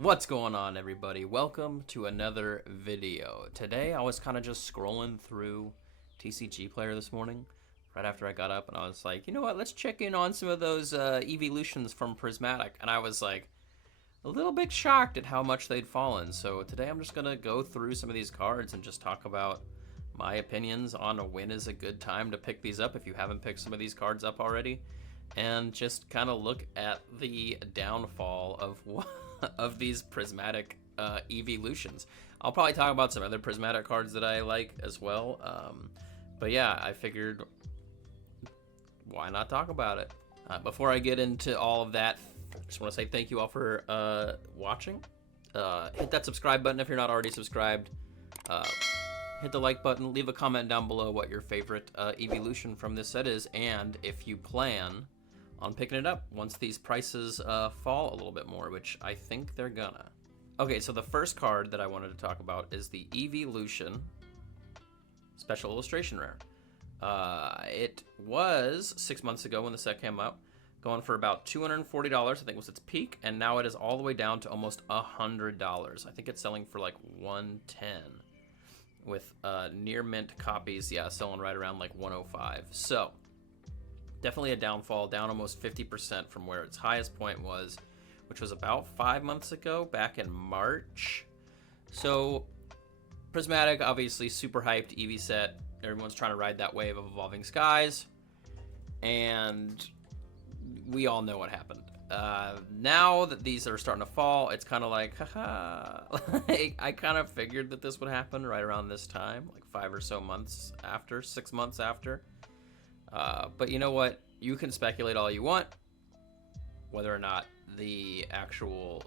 What's going on, everybody? Welcome to another video. Today I was kind of just scrolling through TCG Player this morning right after I got up, and I was like, you know what, let's check in on some of those Eeveelutions from Prismatic. And I was like a little bit shocked at how much they'd fallen. So today I'm just gonna go through some of these cards and just talk about my opinions on when is a good time to pick these up if you haven't picked some of these cards up already, and just kind of look at the downfall of these Prismatic Eeveelutions. I'll probably talk about some other Prismatic cards that I like as well, but yeah, I figured why not talk about it. Before I get into all of that, I just want to say thank you all for watching. Hit that subscribe button if you're not already subscribed. Hit the like button, leave a comment down below what your favorite Eeveelution from this set is, and if you plan on picking it up once these prices fall a little bit more, which I think they're gonna. Okay, so the first card that I wanted to talk about is the Eeveelution Special Illustration Rare. It was 6 months ago when the set came out, going for about $240, I think was its peak, and now it is all the way down to almost $100. I think it's selling for like $110, with near mint copies, yeah, selling right around like $105. So definitely a downfall, down almost 50% from where its highest point was, which was about 5 months ago, back in March. So Prismatic, obviously super hyped Eevee set. Everyone's trying to ride that wave of Evolving Skies, and we all know what happened. Now that these are starting to fall, it's kind of like, haha. Like, I kind of figured that this would happen right around this time, like 5 or so months after, 6 months after. But you know what? You can speculate all you want whether or not the actual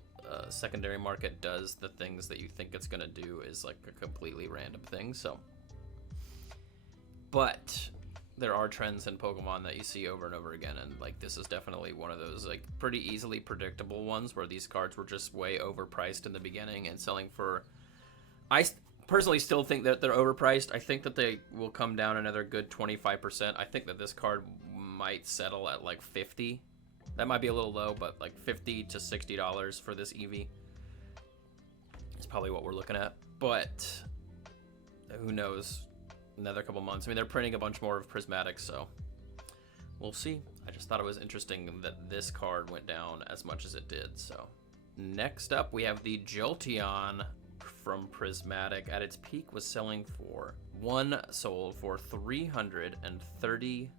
secondary market does the things that you think it's going to do is like a completely random thing. So, but there are trends in Pokemon that you see over and over again, and like this is definitely one of those like pretty easily predictable ones where these cards were just way overpriced in the beginning and selling for, I personally still think that they're overpriced. I think that they will come down another good 25%. I think that this card might settle at like 50. That might be a little low, but like $50 to $60 for this Eevee is probably what we're looking at. But who knows? Another couple months. I mean, they're printing a bunch more of Prismatic, so we'll see. I just thought it was interesting that this card went down as much as it did. So next up, we have the Jolteon from Prismatic. At its peak was selling for sold for $331.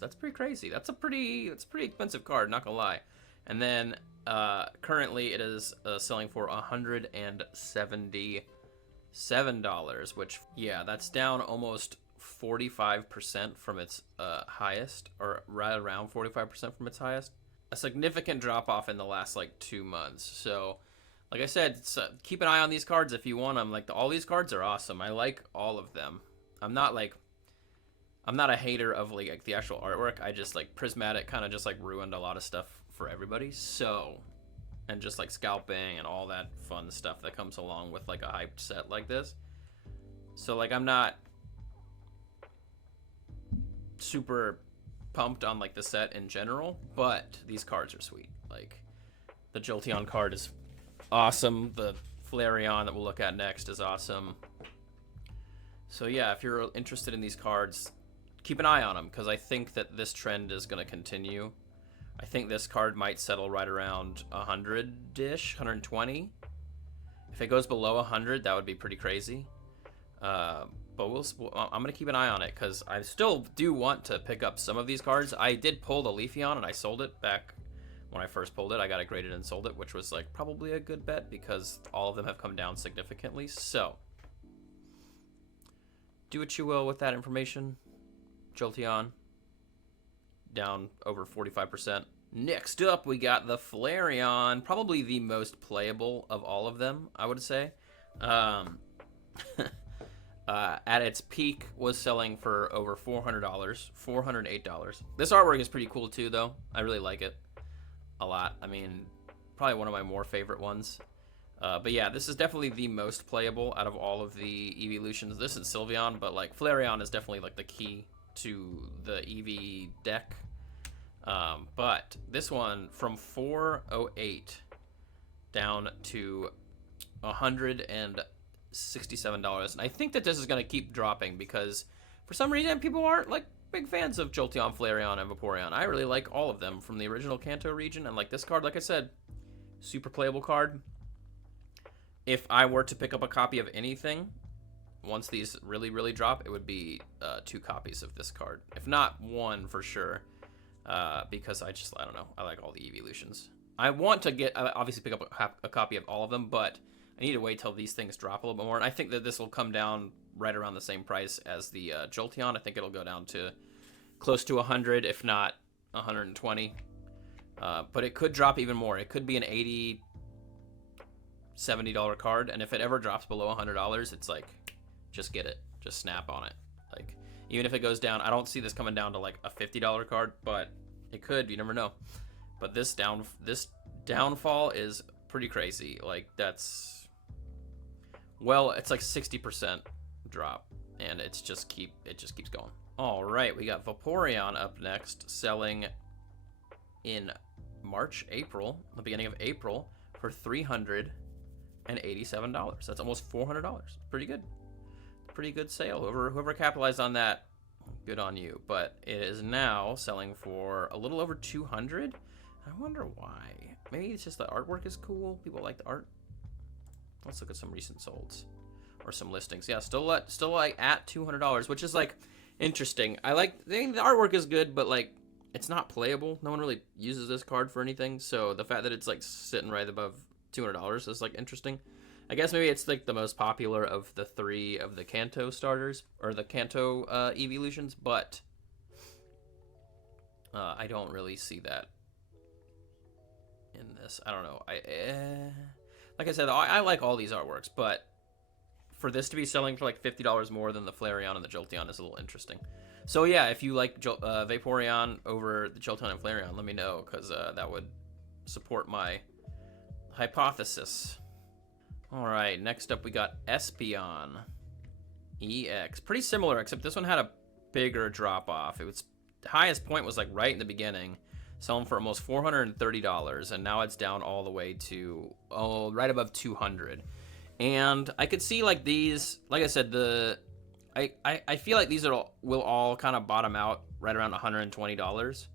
That's pretty crazy. That's a pretty expensive card, not gonna lie. And then currently it is selling for $177, which, yeah, that's down almost 45% from its highest, or right around 45% from its highest. A significant drop off in the last like 2 months. So like I said, keep an eye on these cards if you want them. Like, all these cards are awesome. I like all of them. I'm not a hater of like the actual artwork. I just like Prismatic kind of just like ruined a lot of stuff for everybody. So, and just like scalping and all that fun stuff that comes along with like a hyped set like this. So like I'm not super pumped on like the set in general, but these cards are sweet. Like the Jolteon card is awesome. The Flareon that we'll look at next is awesome. So yeah, if you're interested in these cards, keep an eye on them, because I think that this trend is going to continue. I think this card might settle right around 100-ish, 120. If it goes below 100, that would be pretty crazy. But I'm going to keep an eye on it, because I still do want to pick up some of these cards. I did pull the Leafeon, and I sold it back when I first pulled it. I got it graded and sold it, which was like probably a good bet because all of them have come down significantly. So do what you will with that information. Jolteon down over 45%. Next up, we got the Flareon, probably the most playable of all of them, I would say. At its peak was selling for over $400, $408. This artwork is pretty cool too, though. I really like it a lot. I mean, probably one of my more favorite ones. But yeah, this is definitely the most playable out of all of the Eeveelutions. This is Sylveon, but like Flareon is definitely like the key to the Eevee deck. But this one from 408 down to $167. And I think that this is going to keep dropping because for some reason people aren't like big fans of Jolteon, Flareon, and Vaporeon. I really like all of them from the original Kanto region, and like this card, like I said, super playable card. If I were to pick up a copy of anything, once these really drop, it would be 2 copies of this card. If not 1 for sure, because I don't know. I like all the Eeveelutions. I want to get, obviously pick up a copy of all of them, but I need to wait till these things drop a little bit more. And I think that this will come down right around the same price as the Jolteon. I think it'll go down to close to 100, if not 120. But it could drop even more. It could be an $80, $70 card, and if it ever drops below $100, it's like, just get it, just snap on it. Like, even if it goes down, I don't see this coming down to like a $50 card, but it could. You never know. But this downfall is pretty crazy. Like, that's, well, it's like 60% drop, and it just keeps going. All right, we got Vaporeon up next, selling in April, the beginning of April, for $387. That's almost $400. Pretty good. Pretty good sale. Whoever capitalized on that, good on you. But it is now selling for a little over $200. I wonder why. Maybe it's just the artwork is cool. People like the art. Let's look at some recent solds or some listings. Yeah, still like at $200, which is like interesting. I think the artwork is good, but like it's not playable. No one really uses this card for anything. So the fact that it's like sitting right above $200 is like interesting. I guess maybe it's like the most popular of the 3 of the Kanto starters, or the Kanto Eeveelutions, but I don't really see that in this. I don't know. Like I said, I like all these artworks, but for this to be selling for like $50 more than the Flareon and the Jolteon is a little interesting. So yeah, if you like Vaporeon over the Jolteon and Flareon, let me know, because that would support my hypothesis. All right, next up we got Espeon EX. Pretty similar, except this one had a bigger drop off. The highest point was like right in the beginning, selling for almost $430, and now it's down all the way to right above 200. And I could see like these, like I said, I feel like these will all kind of bottom out right around $120.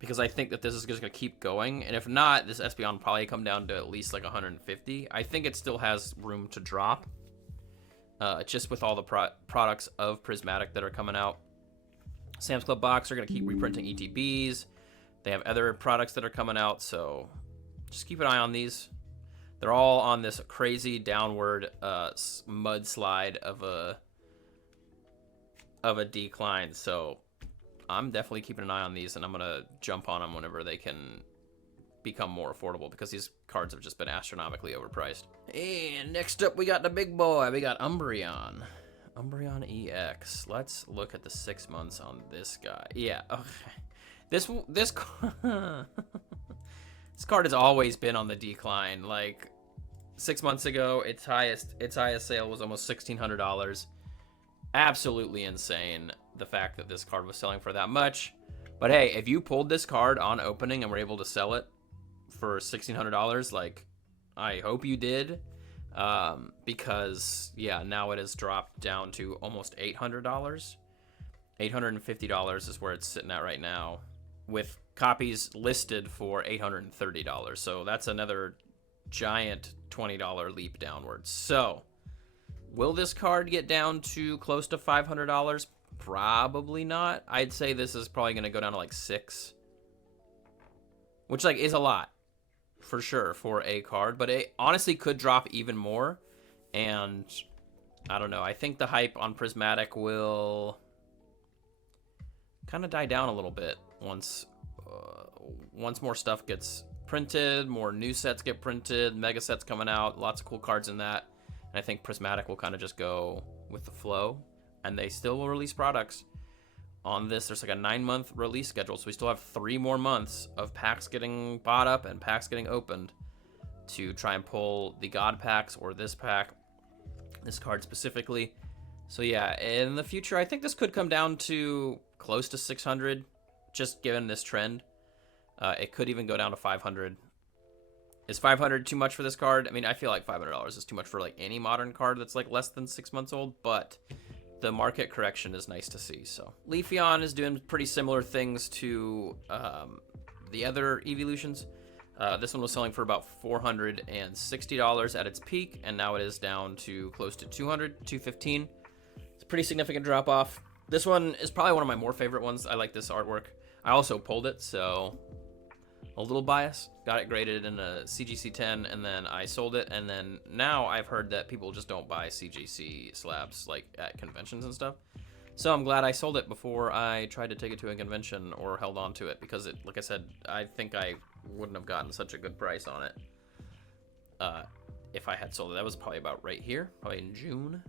Because I think that this is just going to keep going. And if not, this Espeon will probably come down to at least like 150. I think it still has room to drop. Just with all the products of Prismatic that are coming out. Sam's Club Box are going to keep reprinting ETBs. They have other products that are coming out. So just keep an eye on these. They're all on this crazy downward mudslide of a decline. So I'm definitely keeping an eye on these, and I'm going to jump on them whenever they can become more affordable, because these cards have just been astronomically overpriced. And next up, we got the big boy. We got Umbreon. Umbreon EX. Let's look at the 6 months on this guy. Yeah, okay. This this card has always been on the decline. Like 6 months ago, its highest sale was almost $1,600. Absolutely insane, the fact that this card was selling for that much. But hey, if you pulled this card on opening and were able to sell it for $1,600, like, I hope you did, because yeah, now it has dropped down to almost $800. $850 is where it's sitting at right now, with copies listed for $830. So that's another giant $20 leap downwards. So will this card get down to close to $500? Probably not. I'd say this is probably going to go down to like $600, which like is a lot for sure for a card, but it honestly could drop even more. And I don't know. I think the hype on Prismatic will kind of die down a little bit once more stuff gets printed, more new sets get printed, mega sets coming out, lots of cool cards in that. And I think Prismatic will kind of just go with the flow, and they still will release products on this. There's like a 9-month release schedule, so we still have 3 more months of packs getting bought up and packs getting opened to try and pull the God packs or this pack, this card specifically. So yeah, in the future, I think this could come down to close to 600, just given this trend. It could even go down to 500. Is 500 too much for this card? I mean, I feel like $500 is too much for like any modern card that's like less than 6 months old, but the market correction is nice to see. So Leafeon is doing pretty similar things to the other Eeveelutions. This one was selling for about $460 at its peak, and now it is down to close to $215. It's a pretty significant drop off. This one is probably one of my more favorite ones. I like this artwork. I also pulled it, so a little bias. Got it graded in a CGC 10, and then I sold it, and then now I've heard that people just don't buy CGC slabs like at conventions and stuff. So I'm glad I sold it before I tried to take it to a convention or held on to it, because it, like I said, I think I wouldn't have gotten such a good price on it if I had sold it. That was probably about right here, probably in June.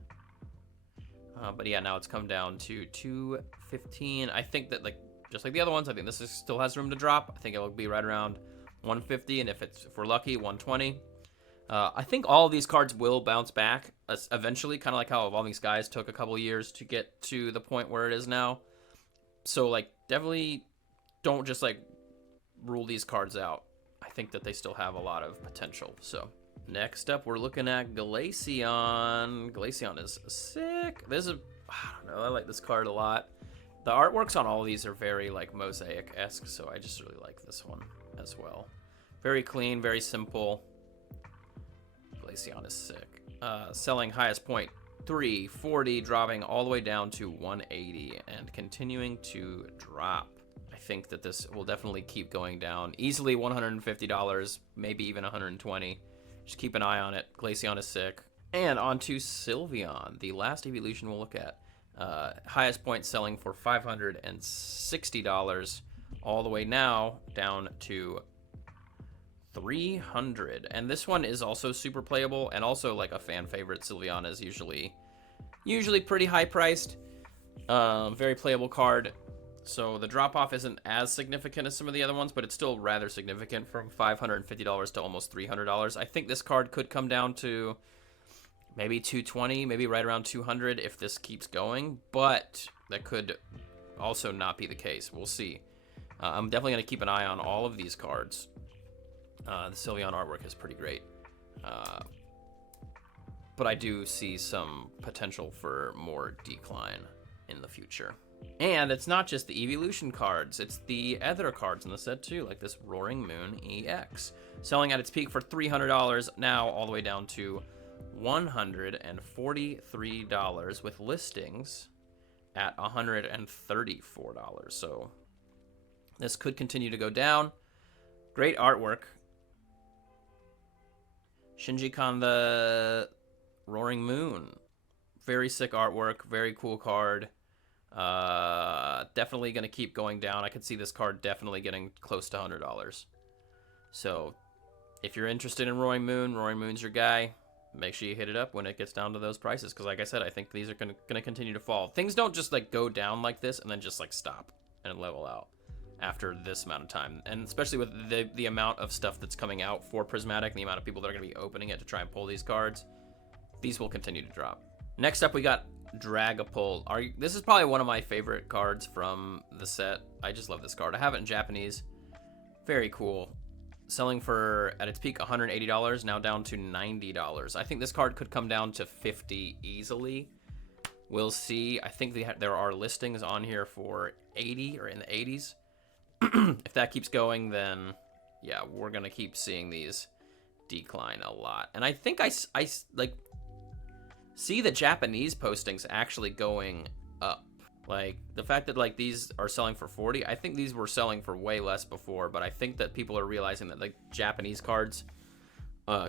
But yeah, now it's come down to $215. I think that, like, just like the other ones, I think this still has room to drop. I think it'll be right around $150, and if we're lucky, $120. I think all of these cards will bounce back eventually, kind of like how Evolving Skies took a couple years to get to the point where it is now. So, like, definitely don't just, like, rule these cards out. I think that they still have a lot of potential. So, next up, we're looking at Glaceon. Glaceon is sick. I don't know, I like this card a lot. The artworks on all of these are very, like, mosaic-esque, so I just really like this one as well. Very clean, very simple. Glaceon is sick. Selling highest point 340, dropping all the way down to 180, and continuing to drop. I think that this will definitely keep going down. Easily $150, maybe even $120. Just keep an eye on it. Glaceon is sick. And on to Sylveon, the last evolution we'll look at. Highest point selling for $560, all the way now down to $300. And this one is also super playable and also like a fan favorite. Sylveon is usually pretty high priced. Very playable card. So the drop off isn't as significant as some of the other ones, but it's still rather significant, from $550 to almost $300. I think this card could come down to maybe $220, maybe right around $200 if this keeps going, but that could also not be the case. We'll see. I'm definitely going to keep an eye on all of these cards. The Sylveon artwork is pretty great. But I do see some potential for more decline in the future. And it's not just the Eeveelution cards, it's the other cards in the set too, like this Roaring Moon EX. Selling at its peak for $300, now all the way down to $143, with listings at $134. So this could continue to go down. Great artwork. Shinji-kan the Roaring Moon. Very sick artwork, very cool card. Definitely going to keep going down. I could see this card definitely getting close to $100. So if you're interested in Roaring Moon's your guy. Make sure you hit it up when it gets down to those prices, because like I said, I think these are going to continue to fall. Things don't just like go down like this and then just like stop and level out after this amount of time. And especially with the amount of stuff that's coming out for Prismatic and the amount of people that are going to be opening it to try and pull these cards, these will continue to drop. Next up, we got Dragapult. This is probably one of my favorite cards from the set. I just love this card. I have it in Japanese. Very cool. Selling for, at its peak, $180, now down to $90. I think this card could come down to $50 easily. We'll see. I think there are listings on here for $80 or in the 80s. If that keeps going, then yeah, we're gonna keep seeing these decline a lot. And I think I like see the Japanese postings actually going up. Like the fact that like these are selling for $40, I think these were selling for way less before, but I think that people are realizing that like Japanese cards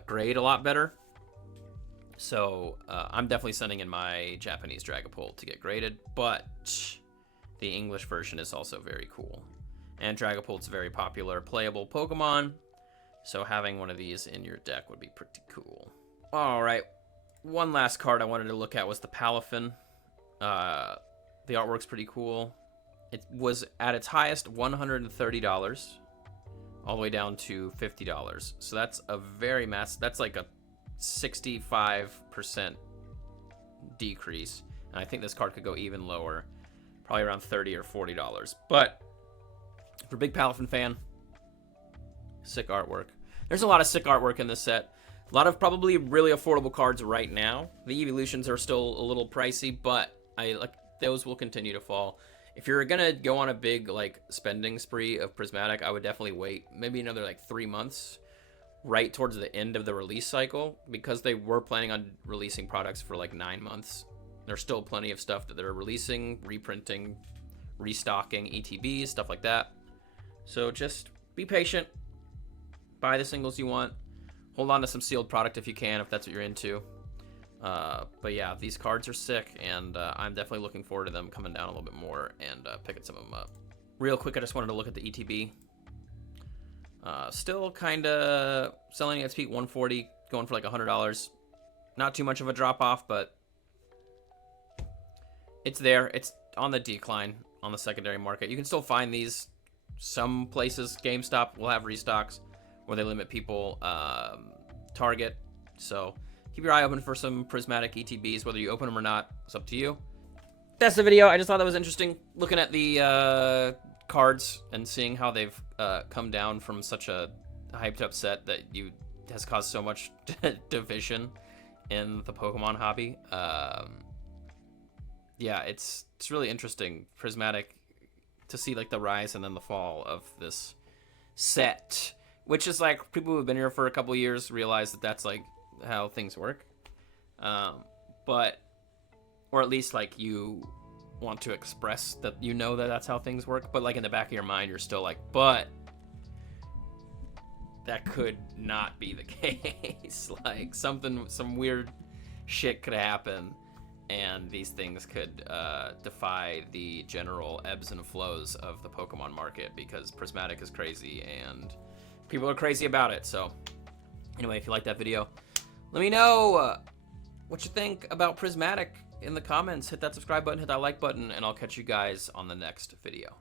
grade a lot better. So I'm definitely sending in my Japanese Dragapult to get graded, but the English version is also very cool. And Dragapult's a very popular playable Pokemon, so having one of these in your deck would be pretty cool. All right, one last card I wanted to look at was the Palafin. The artwork's pretty cool. It was at its highest $130, all the way down to $50. So that's a very that's like a 65% decrease. And I think this card could go even lower, probably around $30 or $40. But if you're a big Palafin fan, sick artwork. There's a lot of sick artwork in this set. A lot of probably really affordable cards right now. The Eeveelutions are still a little pricey, but those will continue to fall. If you're gonna go on a big like spending spree of Prismatic, I would definitely wait maybe another like 3 months, right towards the end of the release cycle, because they were planning on releasing products for like 9 months. There's still plenty of stuff that they're releasing, reprinting, restocking, ETBs, stuff like that. So just be patient, buy the singles you want, hold on to some sealed product if you can, if that's what you're into. But yeah, these cards are sick, and I'm definitely looking forward to them coming down a little bit more and picking some of them up. Real quick, I just wanted to look at the ETB. Still kind of selling at its peak 140, going for like $100. Not too much of a drop off, but it's there. It's on the decline on the secondary market. You can still find these. Some places, GameStop will have restocks where they limit people. Target. So keep your eye open for some Prismatic ETBs. Whether you open them or not, it's up to you. That's the video. I just thought that was interesting, looking at the cards and seeing how they've come down from such a hyped up set that has caused so much division in the Pokemon hobby. Yeah, it's really interesting, Prismatic, to see like the rise and then the fall of this set, which is like people who have been here for a couple of years realize that that's like how things work. But, or at least like you want to express that you know that that's how things work, but like in the back of your mind you're still like, but that could not be the case. Like some weird shit could happen and these things could defy the general ebbs and flows of the Pokemon market, because Prismatic is crazy and people are crazy about it. So anyway, if you like that video, let me know what you think about Prismatic in the comments. Hit that subscribe button, hit that like button, and I'll catch you guys on the next video.